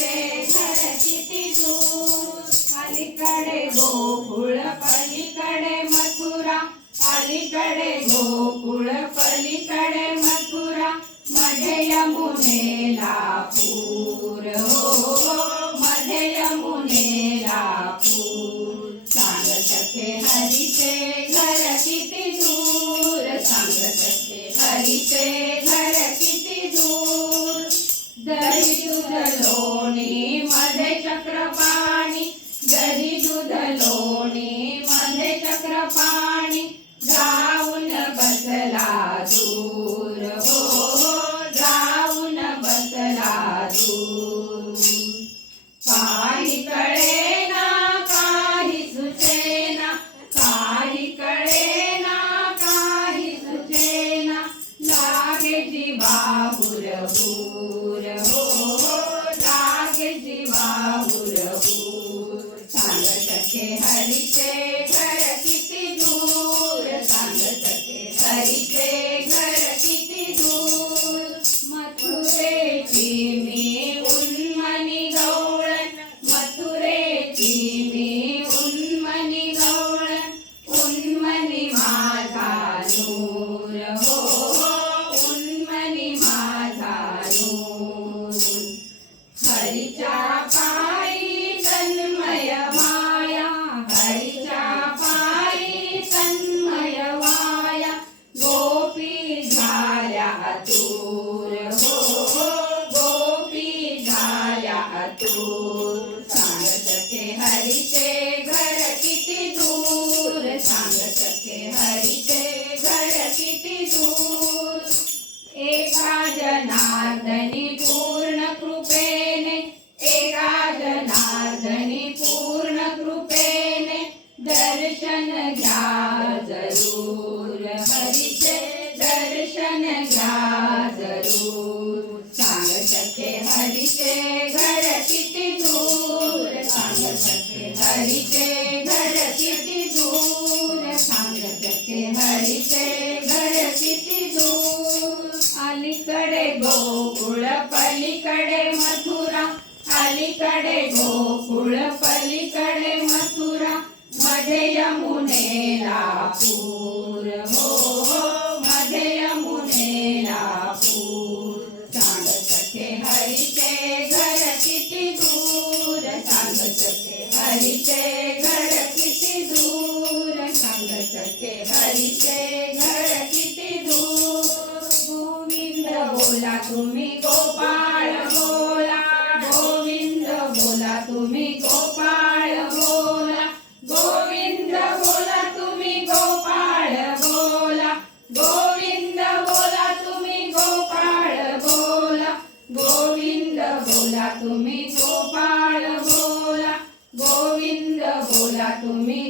हरीचे घर किती दूर. अलीकडे गोकुळ पलीकडे मथुरा, अलीकडे गोकुळ पलीकडे मथुरा, मध्ये यमुनेला पूर हो, मध्ये यमुनेला पूर. सांग सखे हरीचे घर किती दूर, सांग सखे हरीचे घर किती दूर. दही दूध लोणी मध्ये चक्रपाणी, दही दूध लोणी मध्ये चक्रपाणी, जाऊन बसला दूर हो, जाऊन बसला दूर. काही कळेना काही सुचेना, काही कळेना काही सुचेना, लागे जीवाहुर भूर हो, लागे जीवाहुर भूर. सांग सखे हरीचे घर किती दूर, सांग सखे हरीचे घर किती दूर. मथुरेची मी उन्मनी गवळण, मथुरेची मी उन्मनी गवळण, उन्मनी माझा नूर हो, उन्मनी माझा नूर. हरीच्या पायी तन्मय माया, हरीच्या पायी तन्मय माया, गोपी झाल्या दूर हो, गोपी झाल्या दूर. सांग सखे हरीचे घर किती दूर, सांग सखे हरीचे घर किती दूर. एका जनार्दनी पूर्ण कृपेने, एका जनार्दनी पूर्ण कृपेने, दर्शन घ्या जरूर हरीचे, दर्शन घ्या जरूर. सांग सखे हरीचे घर किती दूर, सांग सखे हरीचे घर किती दूर, सांग सखे हरीचे घर किती दूर. अलीकडे गोकुळ पलीकडे मथुरा, अलीकडे गोकुळ पलीकडे मथुरा, मध्ये यमुनेला पूर हो, मध्ये यमुनेला पूर. सांग सखे हरीचे घर किती दूर, सांग सखे हरीचे घर किती दूर, सांग सखे हरीचे घर किती दूर. गोविंद बोला तुम्ही गोपाळ बोला, गोविंद बोला तुम्ही गोपाळ बोला, गोविंद बोला तुम्ही गोपाळ बोला, गोविंद बोला तुम्ही गोपाळ बोला, गोविंद बोला तुम्ही गोपाळ बोला, गोविंद बोला तुम्ही